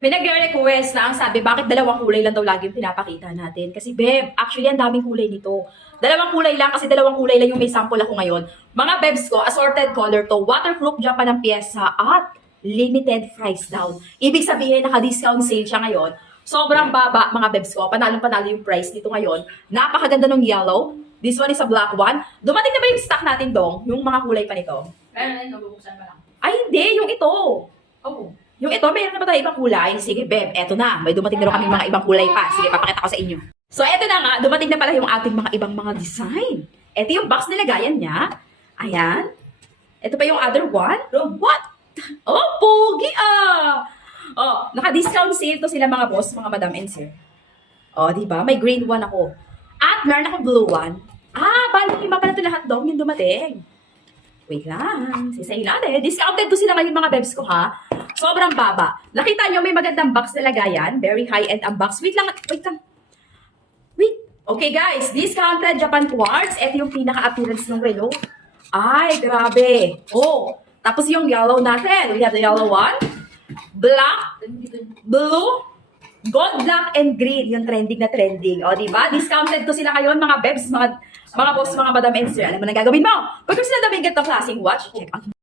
May nagre-request na ang sabi, bakit dalawang kulay lang daw lagi yung pinapakita natin? Kasi, Beb, actually, ang daming kulay dito. Dalawang kulay lang kasi dalawang kulay lang yung may sample ako ngayon. Mga Bebs ko, assorted color to, waterproof Japan ang pyesa at limited price daw. Ibig sabihin, naka-discount sale siya ngayon. Sobrang baba, mga Bebs ko. Panalong-panalo yung price dito ngayon. Napakaganda ng yellow. This one is a black one. Dumating na ba yung stock natin, Dong? Yung mga kulay pa nito? Meron na yun, nabubuksan pa lang. Ay, hindi. Yung ito. Oh. Yung ito, mayroon na ba tayo ibang kulay? Sige, Beb, eto na. May dumating na rin kami mga ibang kulay pa. Sige, papakita ko sa inyo. So, eto na nga. Dumating na pala yung ating mga ibang mga design. Eto yung box nilagayan niya. Ayan. Eto pa yung other one. What? Oh, pogi ah! Oh, naka-discount sale to sila mga boss, mga madam and sir. Oh, di ba? May green one ako. At meron akong blue one. Ah, bali, lima pala ito lahat daw yung dumating. Wait lang. Sisayin natin. Discounted to sila ngayon mga bebs ko ha. Sobrang baba. Nakita nyo may magandang box na lagayan. Very high-end ang box. Wait lang. Wait lang. Wait. Okay guys. Discounted Japan Quartz. Ito yung pinaka-appearance ng relo. Ay, grabe. Oh. Tapos yung yellow natin. We have the yellow one. Black. Blue. Gold, black, and green. Yung trending na trending. O, diba? Discounted to sila ngayon, mga bebs, mga boss, mga madam and sir. Alam mo na gagawin mo. Pag gusto na daming ganitong klaseng watch, check out